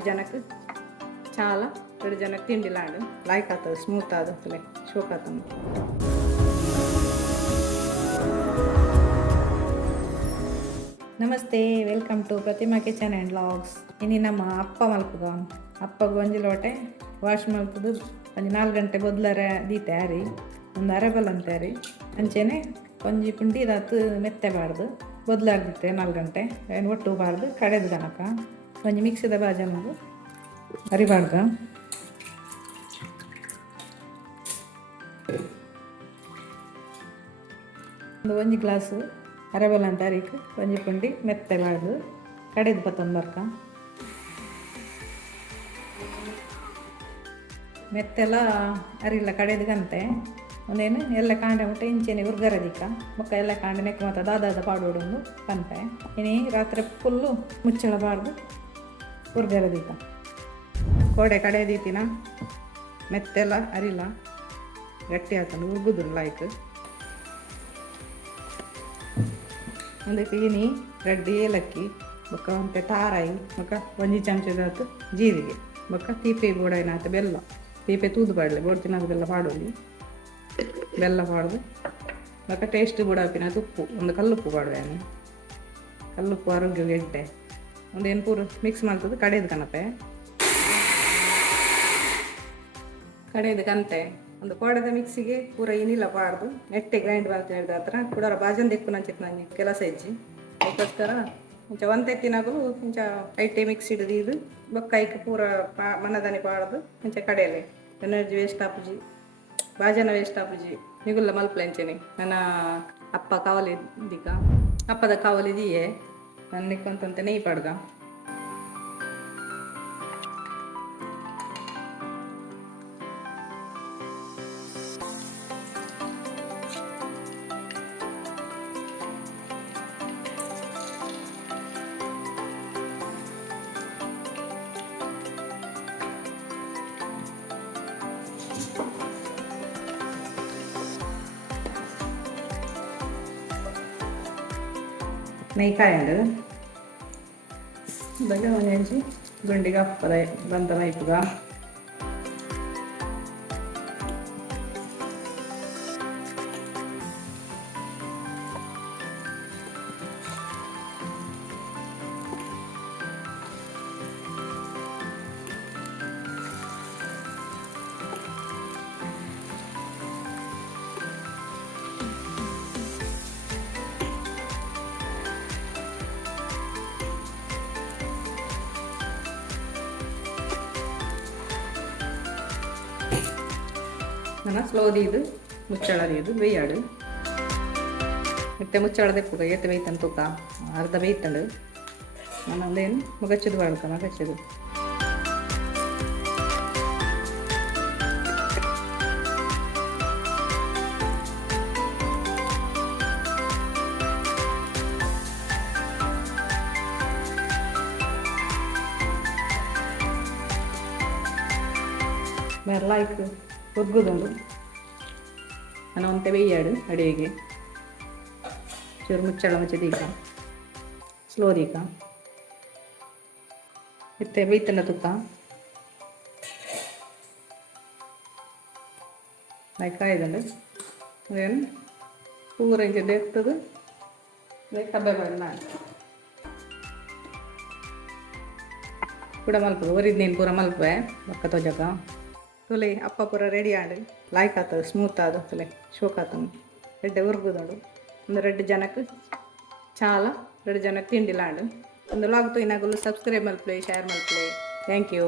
Red ಜನಕ್ಕೆ చాలా red ಜನಕ್ಕೆ ತಿಂಡಿಲಾಡು ಲೈಕ್ ಆಗ್ತದೆ ಸ್ಮೂತ್ ಆದತ್ತಲೆ ಶೋಕ್ ಆಗ್ತದೆ. ನಮಸ್ತೆ, welcome to Pratima kitchen and vlogs. ಇನ್ನು ನಮ್ಮ ಅಪ್ಪ ಮಲ್ಪುಗ ಅಪ್ಪಗೆ ಒಂಜಿ ಲೋಟೆ ವಾಶ್ ಮಲ್ಪುದು ಒಂದು 4 ಗಂಟೆ ಬೊದ್ಲರ ದೀತೆ ಆರಿ ಒಂದು ಅರೆಬಲ್ ಅಂತಾರೆ ಅಂಚೆನೆ ಒಂಜಿ ಪುಂಡಿ ದಾತು ಮೆತ್ತೆಬಾರ್ದು ಬೊದ್ಲಾರ್ದಿತ್ತೆ 4 ಗಂಟೆ ಏನು ಒಟ್ಟು ಬಾರ್ದು ಕಡೆದು ಕನಕ ಒಂಜಿ ಮಿಕ್ಸಿದ ಬಾಜಿ ನಮಗೂ ಅರಿಬಾರ್ದು. ಒಂಜಿ ಗ್ಲಾಸ್ ಅರೆಬಲ್ ಅಂತ ಅರಿಕ್ ಒಂಜಿ ಪುಂಡಿ ಮೆತ್ತೆಬಾರ್ದು ಕಡೆದು ಪತ್ತೊಂದು ಬರ್ಕ ಮೆತ್ತೆಲ್ಲ ಅರಿಲ್ಲ ಕಡೆದು ಕಂತೆ ಒಂದೇನು ಎಲ್ಲ ಕಾಂಡೆ ಮುಟ್ಟೆ ಇಂಚೆನೆ ಉರ್ಗರದಿಕ್ಕ ಮುಕ್ಕ ಎಲ್ಲ ಕಾಂಡೆ ನೆಕ್ಕ ಮತ್ತು ದಾದಾದ ಪಾಡೋಡೊಂದು ಕಂತೆ ಇನಿ ರಾತ್ರಿ ಫುಲ್ಲು ಮುಚ್ಚಳಬಾರ್ದು ಉರ್ಗರದಿಕ್ಕ ಕೋಡೆ ಕಡೆದೀತಿನ ಮೆತ್ತೆಲ್ಲ ಅರಿಲ್ಲ ಗಟ್ಟಿ ಹಾಕೊಂಡು ಉರ್ಗುದಿಲ್ಲ ಲೈಕ್ ಅದಕ್ಕೆ ಇನಿ ಗಡ್ಡಿ ಏಲಕ್ಕಿ ಬೊಕ್ಕ ಮತ್ತೆ ತಾರಾಯಿ ಬೊಕ್ಕ ಒಂಜಿ ಚಮಚದಾತು ಜೀರಿಗೆ ಬೊಕ್ಕ ತೀಪೆ ಬೋಡೈನಾತ ಬೆಲ್ಲ ತೀಪೆ ತೂದು ಪಾಡಲೆ ಬೋಡ್ ತಿನ್ನೋದು ಬೆಲ್ಲ ಪಾಡೋದು ಬೆಲ್ಲ ಪಾಡ್ದು ಬೊಕ್ಕ ಟೇಸ್ಟ್ ಬುಡಾಪಿನ ಉಪ್ಪು ಒಂದು ಕಲ್ಲುಪ್ಪು ಪಾಡುವೆ ಕಲ್ಲುಪ್ಪು ಆರೋಗ್ಯ ಗೆಡ್ಡೆ ಒಂದೇನು ಪೂರ ಮಿಕ್ಸ್ ಮಾಡ್ತದೆ ಕಡೆದು ಕನಪೆ ಕಡೆದು ಕಂತೆ ಒಂದು ಕೋಡದ ಮಿಕ್ಸಿಗೆ ಪೂರ ಏನಿಲ್ಲ ಪಾಡ್ದು ನೆಟ್ಟೆ ಗ್ರೈಂಡ್ ಮಾಡ್ತಾ ಹೇಳಿದ ಹತ್ರ ಕುಡರ ಬಾಜನ್ ದಿಕ್ಕು ನಂಚಿತ್ತು ನನಗೆ ಕೆಲಸ ಇಜ್ಜಿ ಅದಕ್ಕೋಸ್ಕರ ಇಂಚ ಒಂತೆತ್ತಿನಾಗಲು ಇಂಚ ಐಟೆ ಮಿಕ್ಸ್ ಹಿಡಿದು ಇದು ಬೊಕ್ಕೈಕ್ ಪೂರ ಮನದಾನಿ ಪಾಡ್ದು ಇಂಚ ಕಡೆಯಲ್ಲೇ ಎನರ್ಜಿ ವೇಸ್ಟ್ ಆಪುಜಿ ಬಾಜನ ವೇಸ್ಟ್ ಆಪುಜಿ ನಿಗುಲ್ಲ ಮಲ್ಪಲೆಂಚೆನಿ ನನ್ನ ಅಪ್ಪ ಕಾವಲಿದ್ದಿಕ ಅಪ್ಪದ ಕಾವಲಿದೆಯೇ ನನ್ನ ನಿಕ್ಕಂತ ನೆಯ್ ಪಾಡ್ಗ ನೆಯ್ ಕಾಯಂಡು ಇದಾಗ ಒಂಜಿ ಗುಂಡಿಗೆ ಅಪ್ಪದ ಬಂದ ಮೈಪುಗ ನಾನು ಸ್ಲೋದಿ ಇದು ಮುಚ್ಚಳದಿ ಇದು ಬೇಯಾಡು ಮತ್ತೆ ಮುಚ್ಚಳದೆ ಪುಗ ಏತ ಬೇಯ್ತಂತ ತೂಕ ಅರ್ಧ ಬೇಯ್ತಂಡು ನಾನು ಅಂದೇನು ಮಗಚ್ಚದು ಬಾಳ್ಕ ಮಗಚ್ಚದು ಮೆರ್ಲಾಯ್ಕ್ ಒಗ್ಗುದುಂಡು ನಾನು ಒಂತೆ ಬೇಯಾಡು ಅಡಿಗೆಗೆ ಚೂರು ಮುಚ್ಚಳ ಮುಚ್ಚದೀಕ ಸ್ಲೋದೀಕ ಮತ್ತೆ ಬೇಯ್ತಂಡ ತುಕ್ಕ ಕಾಯ್ದಂಡು ಅದೇನು ಪೂರ ಇಂಚೆ ಎತ್ತದು ಕಬ್ಬೆ ಬಣ್ಣ ಕೂಡ ಮಲ್ಪು ಒರಿದ್ನೇನು ಪೂರ ಮಲ್ಪೆ ಬಕ್ಕ ತೊಜಕ ತುಲೆ ಅಪ್ಪ ಪೂರ ರೆಡಿ ಆಡು ಲೈಕ್ ಆಗ್ತದೆ ಸ್ಮೂತ್ ಆದ ತುಲೆ ಶೋಕ್ ಆಗ್ತದೆ ರೆಡ್ಡೆ ಉರ್ಗುದೋಡು ಒಂದು 2 ಜನಕ್ಕೆ ಚಾಲ 2 ಜನಕ್ಕೆ ತಿಂಡಿಲಾಡು ಒಂದು ಲಾಗ್ ತೊಯ್ನಾಗಲು ಸಬ್ಸ್ಕ್ರೈಬ್ ಮಲ್ಪ್ಲೆ ಶೇರ್ ಮಲ್ಪ್ಲೆ ಥ್ಯಾಂಕ್ ಯು.